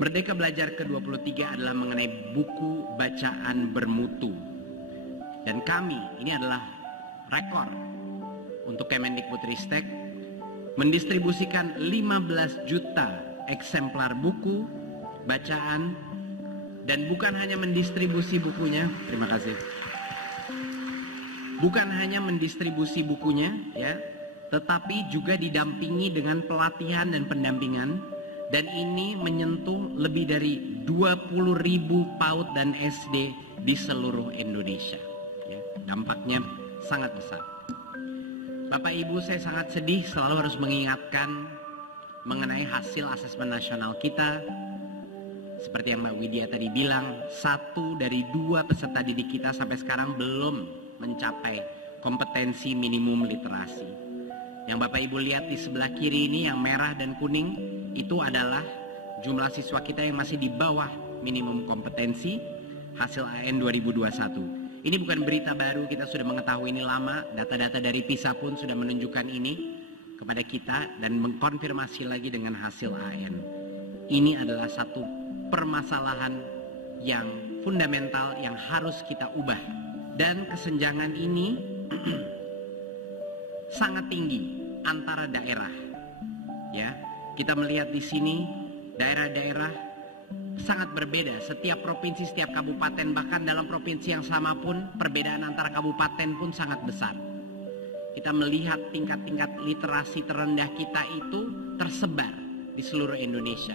Merdeka Belajar ke-23 adalah mengenai buku bacaan bermutu. Dan kami, ini adalah rekor untuk Kemendikbudristek, mendistribusikan 15 juta eksemplar buku bacaan. Dan bukan hanya mendistribusi bukunya, terima kasih. Bukan hanya mendistribusi bukunya, ya, tetapi juga didampingi dengan pelatihan dan pendampingan. Dan ini menyentuh lebih dari 20.000 PAUD dan SD di seluruh Indonesia. Ya, dampaknya sangat besar. Bapak Ibu, saya sangat sedih selalu harus mengingatkan mengenai hasil asesmen nasional kita. Seperti yang Mbak Widya tadi bilang, 1 dari 2 peserta didik kita sampai sekarang belum mencapai kompetensi minimum literasi. Yang Bapak Ibu lihat di sebelah kiri ini yang merah dan kuning, itu adalah jumlah siswa kita yang masih di bawah minimum kompetensi hasil AN 2021. Ini bukan berita baru, kita sudah mengetahui ini lama. Data-data dari PISA pun sudah menunjukkan ini kepada kita dan mengkonfirmasi lagi dengan hasil AN. Ini adalah satu permasalahan yang fundamental yang harus kita ubah. Dan kesenjangan ini sangat tinggi antara daerah. Ya, kita melihat di sini daerah-daerah sangat berbeda. Setiap provinsi, setiap kabupaten, bahkan dalam provinsi yang sama pun perbedaan antara kabupaten pun sangat besar. Kita melihat tingkat-tingkat literasi terendah kita itu tersebar di seluruh Indonesia.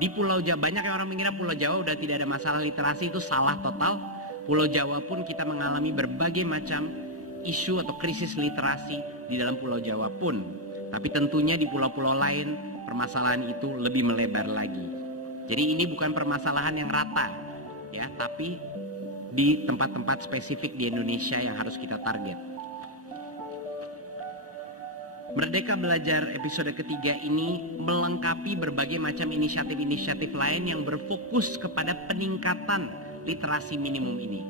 Di Pulau Jawa, banyak yang orang mengira Pulau Jawa udah tidak ada masalah literasi, itu salah total. Pulau Jawa pun kita mengalami berbagai macam isu atau krisis literasi di dalam Pulau Jawa pun. Tapi tentunya di pulau-pulau lain permasalahan itu lebih melebar lagi. Jadi ini bukan permasalahan yang rata, ya, tapi di tempat-tempat spesifik di Indonesia yang harus kita target. Merdeka Belajar episode ketiga ini melengkapi berbagai macam inisiatif-inisiatif lain yang berfokus kepada peningkatan literasi minimum ini.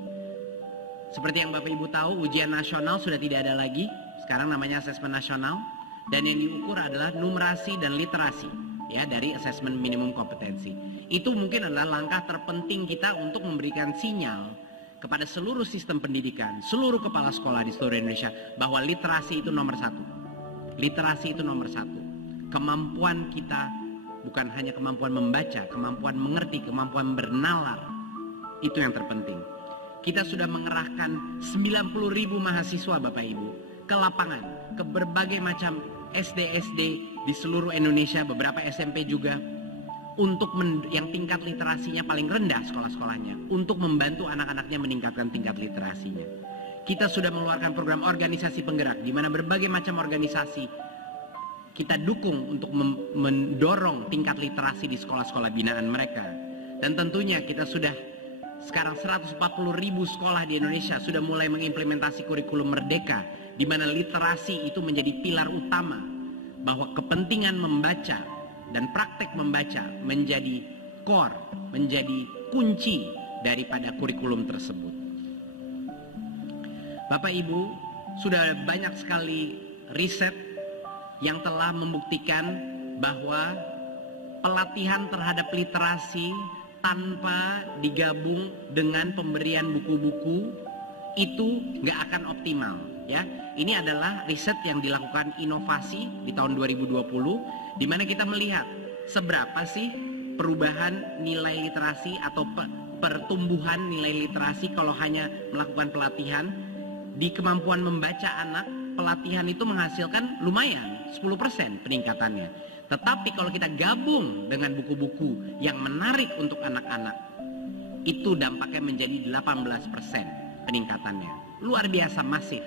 Seperti yang Bapak Ibu tahu, ujian nasional sudah tidak ada lagi, sekarang namanya asesmen nasional, dan yang diukur adalah numerasi dan literasi, ya, dari asesmen minimum kompetensi. Itu mungkin adalah langkah terpenting kita untuk memberikan sinyal kepada seluruh sistem pendidikan, seluruh kepala sekolah di seluruh Indonesia, bahwa literasi itu nomor 1. Literasi itu nomor 1. Kemampuan kita bukan hanya kemampuan membaca, kemampuan mengerti, kemampuan bernalar, itu yang terpenting. Kita sudah mengerahkan 90.000 mahasiswa Bapak Ibu ke lapangan, ke berbagai macam SD-SD di seluruh Indonesia, beberapa SMP juga, untuk yang tingkat literasinya paling rendah sekolah-sekolahnya, untuk membantu anak-anaknya meningkatkan tingkat literasinya. Kita sudah mengeluarkan program organisasi penggerak, di mana berbagai macam organisasi kita dukung untuk mendorong tingkat literasi di sekolah-sekolah binaan mereka. Dan tentunya kita sudah sekarang 140.000 sekolah di Indonesia sudah mulai mengimplementasi kurikulum Merdeka, di mana literasi itu menjadi pilar utama, bahwa kepentingan membaca dan praktek membaca menjadi core, menjadi kunci daripada kurikulum tersebut. Bapak Ibu, sudah banyak sekali riset yang telah membuktikan bahwa pelatihan terhadap literasi tanpa digabung dengan pemberian buku-buku itu nggak akan optimal, ya. Ini adalah riset yang dilakukan inovasi di tahun 2020, di mana kita melihat seberapa sih perubahan nilai literasi atau pertumbuhan nilai literasi kalau hanya melakukan pelatihan. Di kemampuan membaca anak, pelatihan itu menghasilkan lumayan 10% peningkatannya. Tetapi kalau kita gabung dengan buku-buku yang menarik untuk anak-anak, itu dampaknya menjadi 18% peningkatannya. Luar biasa masif.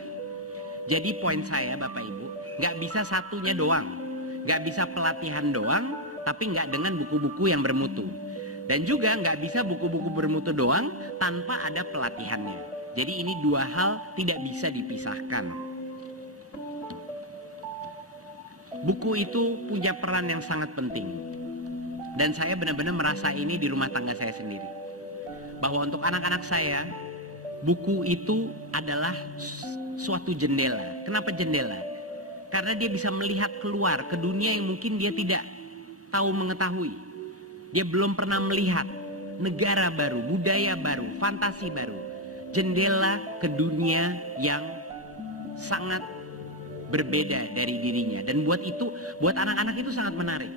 Jadi poin saya Bapak Ibu, nggak bisa satunya doang, nggak bisa pelatihan doang, tapi nggak dengan buku-buku yang bermutu. Dan juga nggak bisa buku-buku bermutu doang tanpa ada pelatihannya. Jadi ini dua hal tidak bisa dipisahkan. Buku itu punya peran yang sangat penting. Dan saya benar-benar merasa ini di rumah tangga saya sendiri. Bahwa untuk anak-anak saya, buku itu adalah suatu jendela. Kenapa jendela? Karena dia bisa melihat keluar ke dunia yang mungkin dia tidak tahu mengetahui. Dia belum pernah melihat negara baru, budaya baru, fantasi baru, jendela ke dunia yang sangat berbeda dari dirinya. Dan buat anak-anak itu sangat menarik.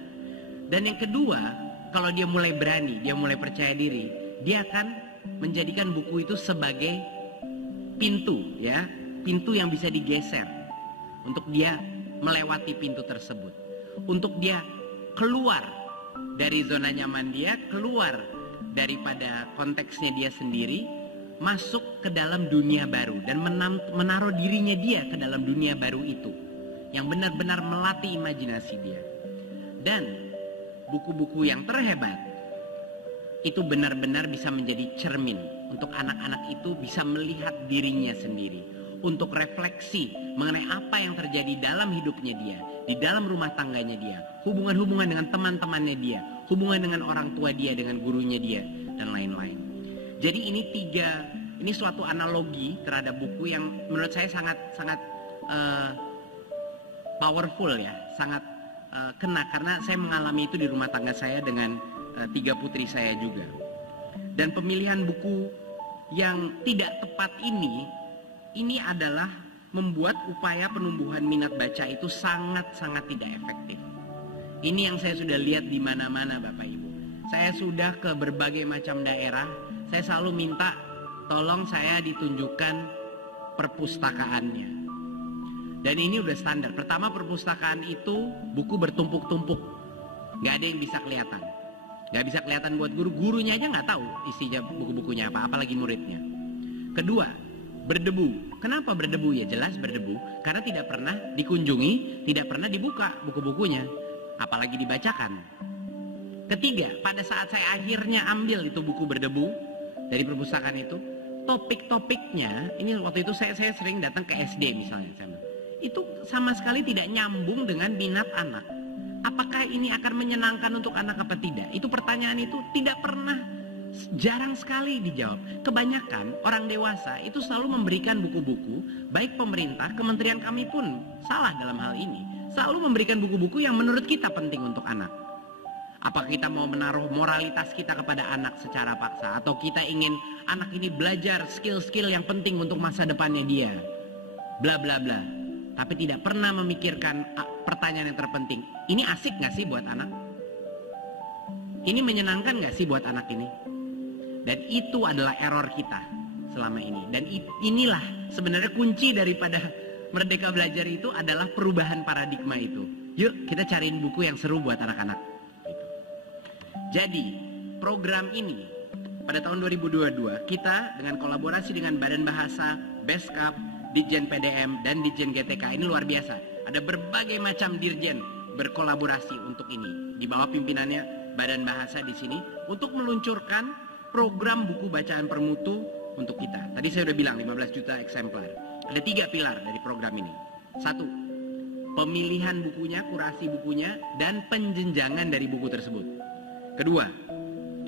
Dan yang kedua, kalau dia mulai berani, dia mulai percaya diri, dia akan menjadikan buku itu sebagai pintu, ya, pintu yang bisa digeser untuk dia melewati pintu tersebut, untuk dia keluar dari zona nyaman dia, keluar daripada konteksnya dia sendiri, masuk ke dalam dunia baru dan menaruh dirinya dia ke dalam dunia baru itu yang benar-benar melatih imajinasi dia. Dan buku-buku yang terhebat itu benar-benar bisa menjadi cermin untuk anak-anak itu bisa melihat dirinya sendiri, untuk refleksi mengenai apa yang terjadi dalam hidupnya dia, di dalam rumah tangganya dia, hubungan-hubungan dengan teman-temannya dia, hubungan dengan orang tua dia, dengan gurunya dia, dan lain-lain. Jadi ini suatu analogi terhadap buku yang menurut saya sangat powerful, ya, sangat kena, karena saya mengalami itu di rumah tangga saya dengan 3 putri saya juga. Dan pemilihan buku yang tidak tepat ini adalah membuat upaya penumbuhan minat baca itu sangat-sangat tidak efektif. Ini yang saya sudah lihat di mana-mana, Bapak Ibu. Saya sudah ke berbagai macam daerah, saya selalu minta tolong saya ditunjukkan perpustakaannya. Dan ini udah standar. Pertama, perpustakaan itu buku bertumpuk-tumpuk, nggak ada yang bisa kelihatan. Nggak bisa kelihatan buat gurunya aja nggak tahu isinya buku-bukunya apa, apalagi muridnya. Kedua, berdebu. Kenapa berdebu? Ya jelas berdebu, karena tidak pernah dikunjungi, tidak pernah dibuka buku-bukunya, apalagi dibacakan. Ketiga, pada saat saya akhirnya ambil itu buku berdebu dari perpustakaan itu, topik-topiknya, ini waktu itu saya sering datang ke SD misalnya, itu sama sekali tidak nyambung dengan minat anak. Apakah ini akan menyenangkan untuk anak apa tidak? Itu pertanyaan itu tidak pernah, jarang sekali dijawab. Kebanyakan orang dewasa itu selalu memberikan buku-buku, baik pemerintah, kementerian kami pun salah dalam hal ini, selalu memberikan buku-buku yang menurut kita penting untuk anak. Apakah kita mau menaruh moralitas kita kepada anak secara paksa, atau kita ingin anak ini belajar skill-skill yang penting untuk masa depannya dia, bla bla bla, tapi tidak pernah memikirkan pertanyaan yang terpenting. Ini asik gak sih buat anak? Ini menyenangkan gak sih buat anak ini? Dan itu adalah error kita selama ini. Dan inilah sebenarnya kunci daripada Merdeka Belajar itu adalah perubahan paradigma itu. Yuk kita cariin buku yang seru buat anak-anak. Jadi program ini pada tahun 2022 kita dengan kolaborasi dengan Badan Bahasa, Beskap, Ditjen PDM, dan Ditjen GTK, ini luar biasa. Ada berbagai macam dirjen berkolaborasi untuk ini. Di bawah pimpinannya Badan Bahasa di sini untuk meluncurkan program buku bacaan bermutu untuk kita. Tadi saya udah bilang 15 juta eksemplar. Ada 3 pilar dari program ini. 1, pemilihan bukunya, kurasi bukunya, dan penjenjangan dari buku tersebut. Kedua,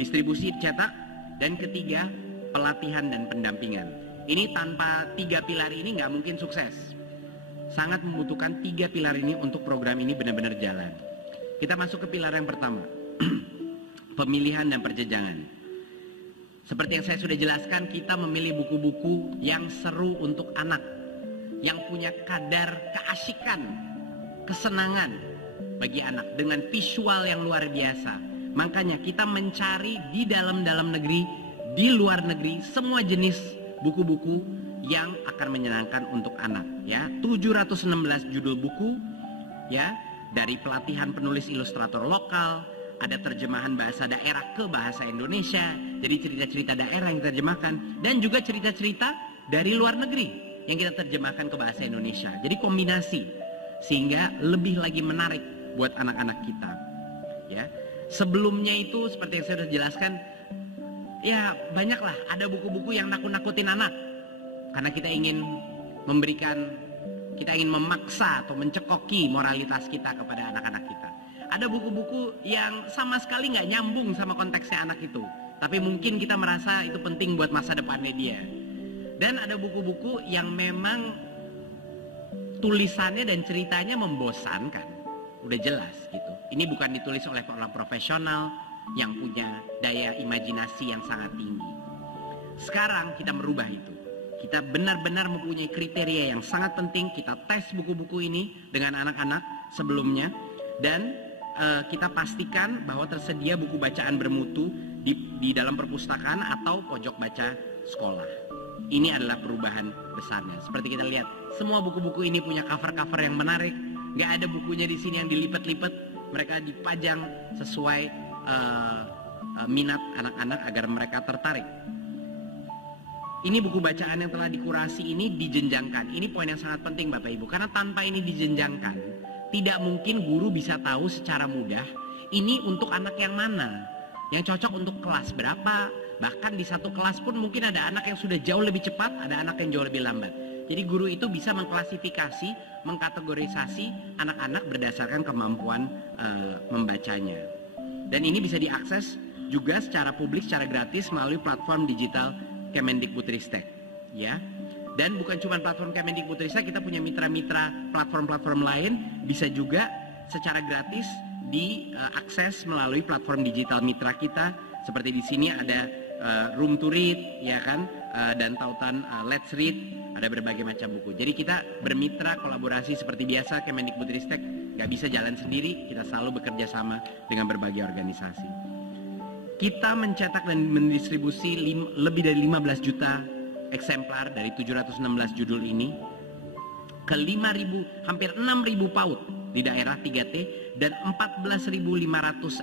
distribusi cetak. Dan ketiga, pelatihan dan pendampingan. Ini tanpa 3 pilar ini nggak mungkin sukses. Sangat membutuhkan 3 pilar ini untuk program ini benar-benar jalan. Kita masuk ke pilar yang pertama, pemilihan dan perjenjangan. Seperti yang saya sudah jelaskan, kita memilih buku-buku yang seru untuk anak, yang punya kadar keasikan, kesenangan bagi anak, dengan visual yang luar biasa. Makanya kita mencari di dalam negeri, di luar negeri, semua jenis buku-buku yang akan menyenangkan untuk anak, ya. 716 judul buku, ya, dari pelatihan penulis ilustrator lokal, ada terjemahan bahasa daerah ke bahasa Indonesia, jadi cerita-cerita daerah yang diterjemahkan, dan juga cerita-cerita dari luar negeri yang kita terjemahkan ke bahasa Indonesia. Jadi kombinasi sehingga lebih lagi menarik buat anak-anak kita, ya. Sebelumnya itu seperti yang saya sudah jelaskan, ya banyaklah ada buku-buku yang nakut-nakutin anak karena kita ingin memaksa atau mencekoki moralitas kita kepada anak-anak kita. Ada buku-buku yang sama sekali nggak nyambung sama konteksnya anak itu, tapi mungkin kita merasa itu penting buat masa depannya dia. Dan ada buku-buku yang memang tulisannya dan ceritanya membosankan, udah jelas gitu. Ini bukan ditulis oleh orang profesional, yang punya daya imajinasi yang sangat tinggi. Sekarang kita merubah itu. Kita benar-benar mempunyai kriteria yang sangat penting. Kita tes buku-buku ini dengan anak-anak sebelumnya. Dan kita pastikan bahwa tersedia buku bacaan bermutu di dalam perpustakaan atau pojok baca sekolah. Ini adalah perubahan besarnya. Seperti kita lihat, semua buku-buku ini punya cover-cover yang menarik. Gak ada bukunya di sini yang dilipat-lipat. Mereka dipajang sesuai minat anak-anak agar mereka tertarik. Ini buku bacaan yang telah dikurasi ini dijenjangkan. Ini poin yang sangat penting Bapak Ibu. Karena tanpa ini dijenjangkan, tidak mungkin guru bisa tahu secara mudah ini untuk anak yang mana, yang cocok untuk kelas berapa. Bahkan di satu kelas pun mungkin ada anak yang sudah jauh lebih cepat, ada anak yang jauh lebih lambat. Jadi guru itu bisa mengklasifikasi, mengkategorisasi anak-anak berdasarkan kemampuan membacanya. Dan ini bisa diakses juga secara publik, secara gratis melalui platform digital Kemendikbudristek, ya. Dan bukan cuma platform Kemendikbudristek, kita punya mitra-mitra platform-platform lain bisa juga secara gratis diakses melalui platform digital mitra kita. Seperti di sini ada Room to Read, ya kan, dan tautan Let's Read, ada berbagai macam buku. Jadi kita bermitra kolaborasi seperti biasa. Kemendikbudristek nggak bisa jalan sendiri, kita selalu bekerja sama dengan berbagai organisasi. Kita mencetak dan mendistribusi lebih dari 15 juta eksemplar dari 716 judul ini ke 5.000, hampir 6.000 PAUD di daerah 3T dan 14.500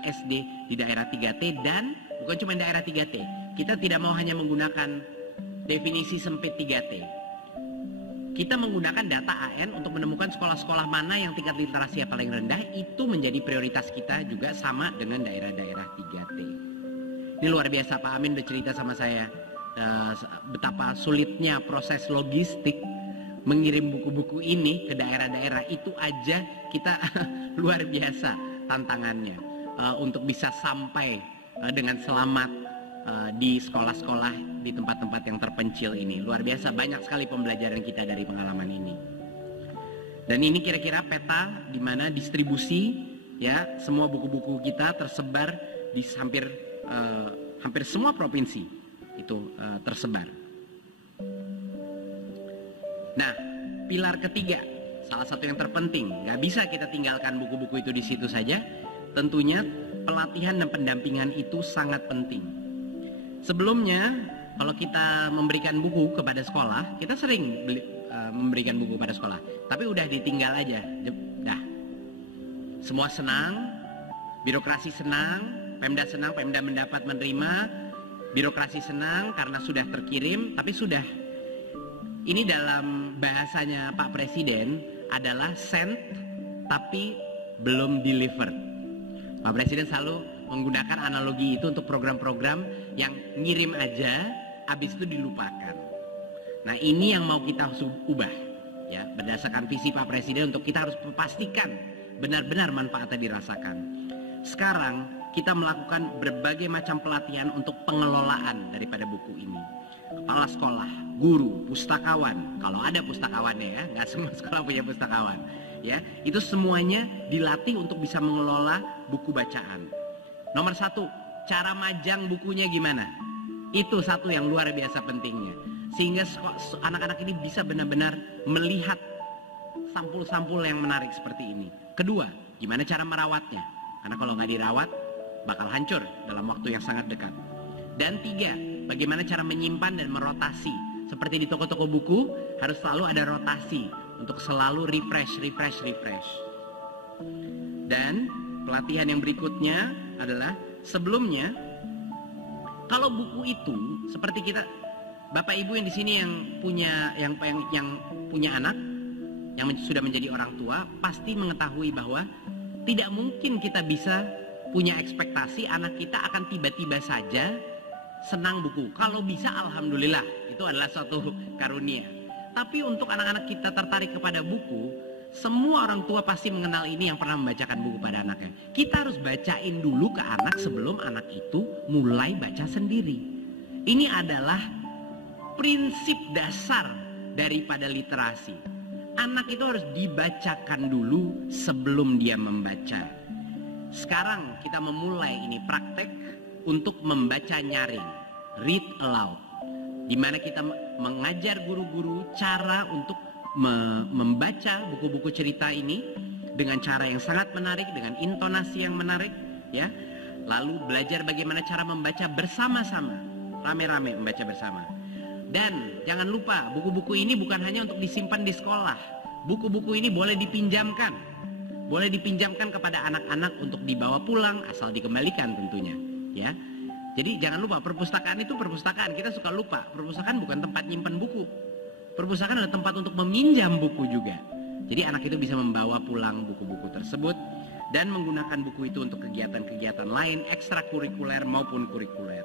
SD di daerah 3T. Dan bukan cuma daerah 3T, kita tidak mau hanya menggunakan definisi sempit 3T. Kita menggunakan data AN untuk menemukan sekolah-sekolah mana yang tingkat literasi yang paling rendah. Itu menjadi prioritas kita juga, sama dengan daerah-daerah 3T. Ini luar biasa, Pak Amin udah cerita sama saya betapa sulitnya proses logistik mengirim buku-buku ini ke daerah-daerah. Itu aja kita luar biasa tantangannya untuk bisa sampai dengan selamat di sekolah-sekolah di tempat-tempat yang terpencil ini. Luar biasa, banyak sekali pembelajaran kita dari pengalaman ini. Dan ini kira-kira peta di mana distribusi, ya, semua buku-buku kita tersebar di hampir semua provinsi itu tersebar. Nah, pilar ketiga, salah satu yang terpenting, nggak bisa kita tinggalkan buku-buku itu di situ saja. Tentunya pelatihan dan pendampingan itu sangat penting. Sebelumnya, kalau kita memberikan buku kepada sekolah, kita sering memberikan buku pada sekolah, tapi udah ditinggal aja, dah. Semua senang, birokrasi senang, Pemda senang, Pemda mendapat menerima, birokrasi senang karena sudah terkirim, tapi sudah. Ini dalam bahasanya Pak Presiden adalah send tapi belum deliver. Pak Presiden selalu menggunakan analogi itu untuk program-program yang ngirim aja, habis itu dilupakan. Nah, ini yang mau kita ubah, ya, berdasarkan visi Pak Presiden untuk kita harus memastikan benar-benar manfaatnya dirasakan. Sekarang kita melakukan berbagai macam pelatihan untuk pengelolaan daripada buku ini. Kepala sekolah, guru, pustakawan, kalau ada pustakawannya, ya, nggak semua sekolah punya pustakawan, ya, itu semuanya dilatih untuk bisa mengelola buku bacaan. Nomor satu, cara majang bukunya gimana? Itu satu yang luar biasa pentingnya, sehingga anak-anak ini bisa benar-benar melihat sampul-sampul yang menarik seperti ini. Kedua, gimana cara merawatnya? Karena kalau nggak dirawat, bakal hancur dalam waktu yang sangat dekat. Dan tiga, bagaimana cara menyimpan dan merotasi. Seperti di toko-toko buku, harus selalu ada rotasi untuk selalu refresh. Dan pelatihan yang berikutnya adalah sebelumnya, kalau buku itu seperti kita, Bapak Ibu yang di sini yang punya anak yang sudah menjadi orang tua, pasti mengetahui bahwa tidak mungkin kita bisa punya ekspektasi anak kita akan tiba-tiba saja senang buku. Kalau bisa, alhamdulillah, itu adalah suatu karunia. Tapi untuk anak-anak kita tertarik kepada buku, semua orang tua pasti mengenal ini yang pernah membacakan buku pada anaknya. Kita harus bacain dulu ke anak sebelum anak itu mulai baca sendiri. Ini adalah prinsip dasar daripada literasi. Anak itu harus dibacakan dulu sebelum dia membaca. Sekarang kita memulai ini praktek untuk membaca nyaring, read aloud, di mana kita mengajar guru-guru cara untuk membaca buku-buku cerita ini dengan cara yang sangat menarik, dengan intonasi yang menarik, ya. Lalu belajar bagaimana cara membaca bersama-sama, rame-rame membaca bersama. Dan jangan lupa, buku-buku ini bukan hanya untuk disimpan di sekolah. Buku-buku ini boleh dipinjamkan. Boleh dipinjamkan kepada anak-anak untuk dibawa pulang, asal dikembalikan tentunya, ya. Jadi jangan lupa, perpustakaan itu perpustakaan. Kita suka lupa, perpustakaan bukan tempat nyimpan buku. Perpustakaan adalah tempat untuk meminjam buku juga. Jadi anak itu bisa membawa pulang buku-buku tersebut dan menggunakan buku itu untuk kegiatan-kegiatan lain, ekstrakurikuler maupun kurikuler.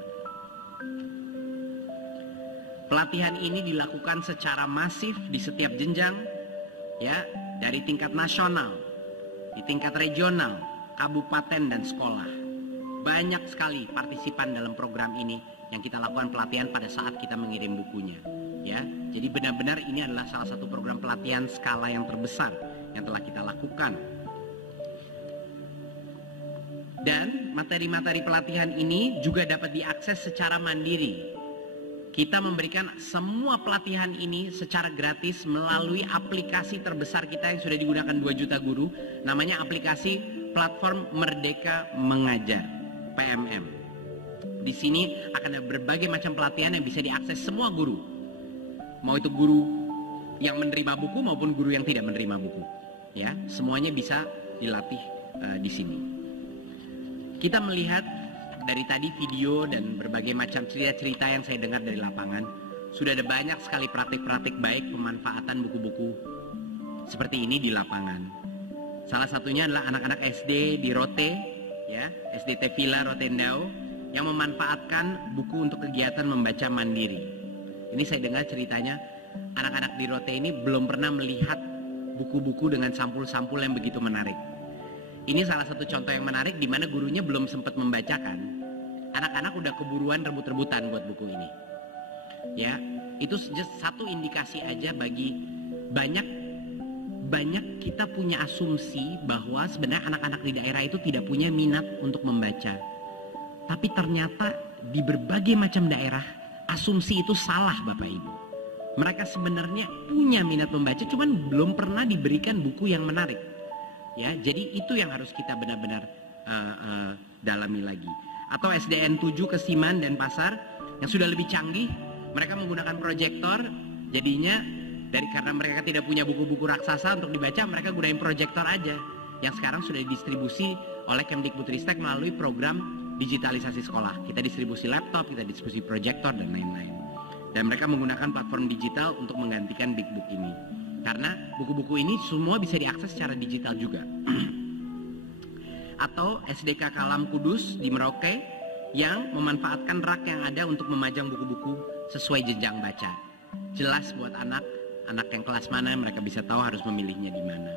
Pelatihan ini dilakukan secara masif di setiap jenjang, ya, dari tingkat nasional, di tingkat regional, kabupaten dan sekolah. Banyak sekali partisipan dalam program ini yang kita lakukan pelatihan pada saat kita mengirim bukunya, ya. Jadi benar-benar ini adalah salah satu program pelatihan skala yang terbesar yang telah kita lakukan. Dan materi-materi pelatihan ini juga dapat diakses secara mandiri. Kita memberikan semua pelatihan ini secara gratis melalui aplikasi terbesar kita yang sudah digunakan 2 juta guru. Namanya aplikasi Platform Merdeka Mengajar, PMM. Di sini akan ada berbagai macam pelatihan yang bisa diakses semua guru. Mau itu guru yang menerima buku maupun guru yang tidak menerima buku. Ya, semuanya bisa dilatih di sini. Kita melihat dari tadi video dan berbagai macam cerita-cerita yang saya dengar dari lapangan, sudah ada banyak sekali praktik-praktik baik pemanfaatan buku-buku seperti ini di lapangan. Salah satunya adalah anak-anak SD di Rote, ya, SD Tevila Rotendao, yang memanfaatkan buku untuk kegiatan membaca mandiri. Ini saya dengar ceritanya, anak-anak di Rote ini belum pernah melihat buku-buku dengan sampul-sampul yang begitu menarik. Ini salah satu contoh yang menarik di mana gurunya belum sempat membacakan. Anak-anak udah keburuan rebut-rebutan buat buku ini. Ya, itu satu indikasi aja bagi banyak kita punya asumsi bahwa sebenarnya anak-anak di daerah itu tidak punya minat untuk membaca. Tapi ternyata di berbagai macam daerah asumsi itu salah, Bapak Ibu. Mereka sebenarnya punya minat membaca, cuman belum pernah diberikan buku yang menarik. Ya, jadi itu yang harus kita benar-benar dalami lagi. Atau SDN 7 Kesiman dan Pasar yang sudah lebih canggih, mereka menggunakan proyektor. Jadinya karena mereka tidak punya buku-buku raksasa untuk dibaca, mereka gunain proyektor aja. Yang sekarang sudah didistribusi oleh Kemdikbudristek melalui program digitalisasi sekolah. Kita distribusi laptop, kita distribusi proyektor dan lain-lain. Dan mereka menggunakan platform digital untuk menggantikan big book ini. Karena buku-buku ini semua bisa diakses secara digital juga. Atau SDK Kalam Kudus di Merauke yang memanfaatkan rak yang ada untuk memajang buku-buku sesuai jenjang baca. Jelas buat anak yang kelas mana mereka bisa tahu harus memilihnya di mana.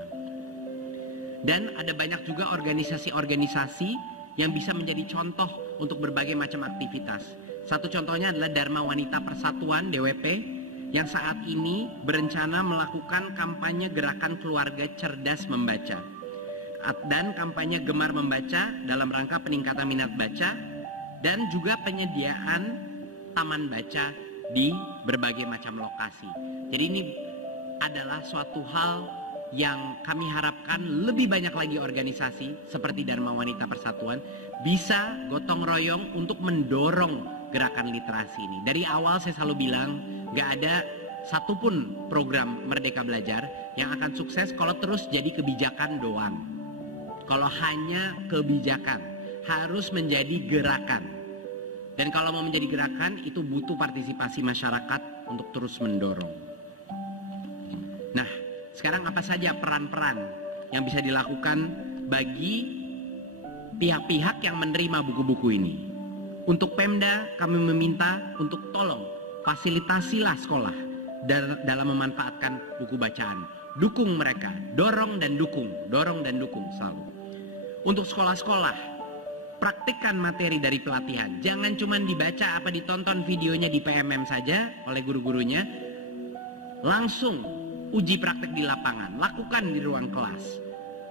Dan ada banyak juga organisasi-organisasi yang bisa menjadi contoh untuk berbagai macam aktivitas. Satu contohnya adalah Dharma Wanita Persatuan DWP yang saat ini berencana melakukan kampanye gerakan keluarga cerdas membaca dan kampanye gemar membaca dalam rangka peningkatan minat baca dan juga penyediaan taman baca di berbagai macam lokasi. Jadi ini adalah suatu hal yang kami harapkan lebih banyak lagi organisasi seperti Dharma Wanita Persatuan bisa gotong royong untuk mendorong gerakan literasi ini. Dari awal saya selalu bilang, gak ada satupun program Merdeka Belajar yang akan sukses kalau terus jadi kebijakan doang. Kalau hanya kebijakan, harus menjadi gerakan. Dan kalau mau menjadi gerakan, itu butuh partisipasi masyarakat untuk terus mendorong. Nah, sekarang apa saja peran-peran yang bisa dilakukan bagi pihak-pihak yang menerima buku-buku ini? Untuk Pemda, kami meminta untuk tolong fasilitasilah sekolah dalam memanfaatkan buku bacaan. Dukung mereka, dorong dan dukung selalu. Untuk sekolah-sekolah, praktikkan materi dari pelatihan. Jangan cuma dibaca apa ditonton videonya di PMM saja oleh guru-gurunya. Langsung uji praktek di lapangan, lakukan di ruang kelas.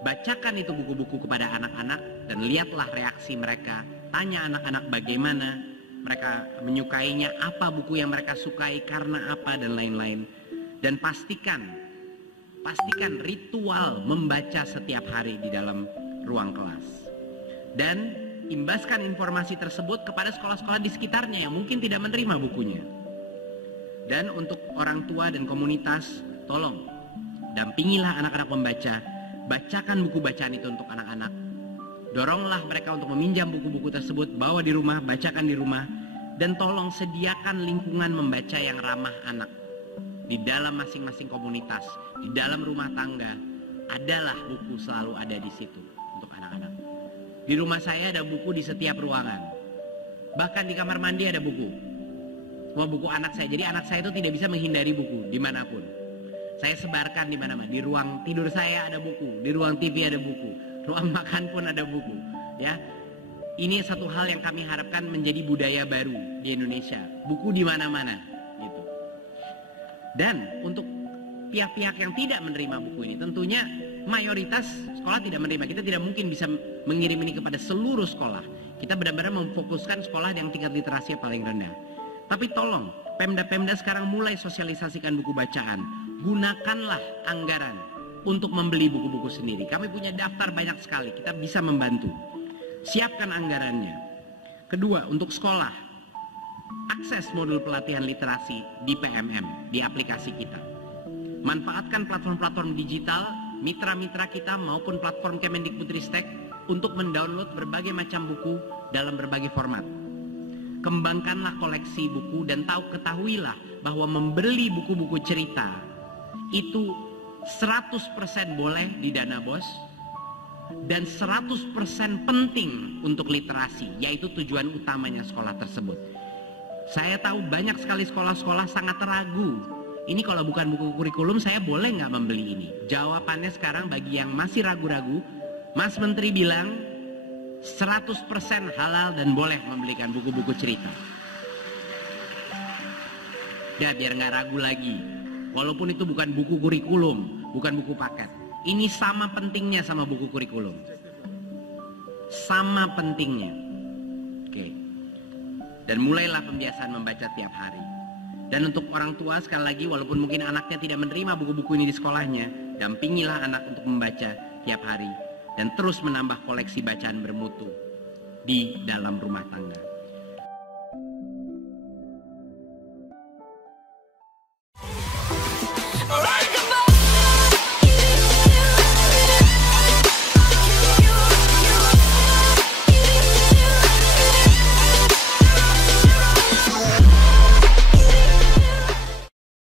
Bacakan itu buku-buku kepada anak-anak dan lihatlah reaksi mereka. Tanya anak-anak bagaimana mereka menyukainya, apa buku yang mereka sukai, karena apa, dan lain-lain. Dan pastikan ritual membaca setiap hari di dalam ruang kelas. Dan imbaskan informasi tersebut kepada sekolah-sekolah di sekitarnya yang mungkin tidak menerima bukunya. Dan untuk orang tua dan komunitas, tolong dampingilah anak-anak membaca. Bacakan buku bacaan itu untuk anak-anak. Doronglah mereka untuk meminjam buku-buku tersebut, bawa di rumah, bacakan di rumah. Dan tolong sediakan lingkungan membaca yang ramah anak. Di dalam masing-masing komunitas, di dalam rumah tangga, adalah buku selalu ada di situ untuk anak-anak. Di rumah saya ada buku di setiap ruangan. Bahkan di kamar mandi ada buku. Semua buku anak saya. Jadi anak saya itu tidak bisa menghindari buku dimanapun. Saya sebarkan di mana-mana. Di ruang tidur saya ada buku, di ruang TV ada buku, ruang makan pun ada buku. Ya, ini satu hal yang kami harapkan menjadi budaya baru di Indonesia. Buku di mana-mana, gitu. Dan untuk pihak-pihak yang tidak menerima buku ini, tentunya mayoritas sekolah tidak menerima. Kita tidak mungkin bisa mengirim ini kepada seluruh sekolah. Kita benar-benar memfokuskan sekolah yang tingkat literasi paling rendah. Tapi tolong, Pemda-Pemda sekarang mulai sosialisasikan buku bacaan. Gunakanlah anggaran untuk membeli buku-buku sendiri. Kami punya daftar banyak sekali, kita bisa membantu. Siapkan anggarannya. Kedua, untuk sekolah, akses modul pelatihan literasi di PMM, di aplikasi kita. Manfaatkan platform-platform digital, mitra-mitra kita maupun platform Kemendikbudristek untuk mendownload berbagai macam buku dalam berbagai format. Kembangkanlah koleksi buku dan ketahuilah bahwa membeli buku-buku cerita itu 100% boleh di dana BOS dan 100% penting untuk literasi, yaitu tujuan utamanya sekolah tersebut. Saya tahu banyak sekali sekolah-sekolah sangat ragu. Ini kalau bukan buku kurikulum saya boleh nggak membeli ini? Jawabannya sekarang bagi yang masih ragu-ragu, Mas Menteri bilang 100% halal dan boleh membelikan buku-buku cerita. Ya, biar nggak ragu lagi. Walaupun itu bukan buku kurikulum, bukan buku paket. Ini sama pentingnya sama buku kurikulum. Sama pentingnya. Oke. Dan mulailah pembiasaan membaca tiap hari. Dan untuk orang tua sekali lagi, walaupun mungkin anaknya tidak menerima buku-buku ini di sekolahnya, dampingilah anak untuk membaca tiap hari. Dan terus menambah koleksi bacaan bermutu di dalam rumah tangga.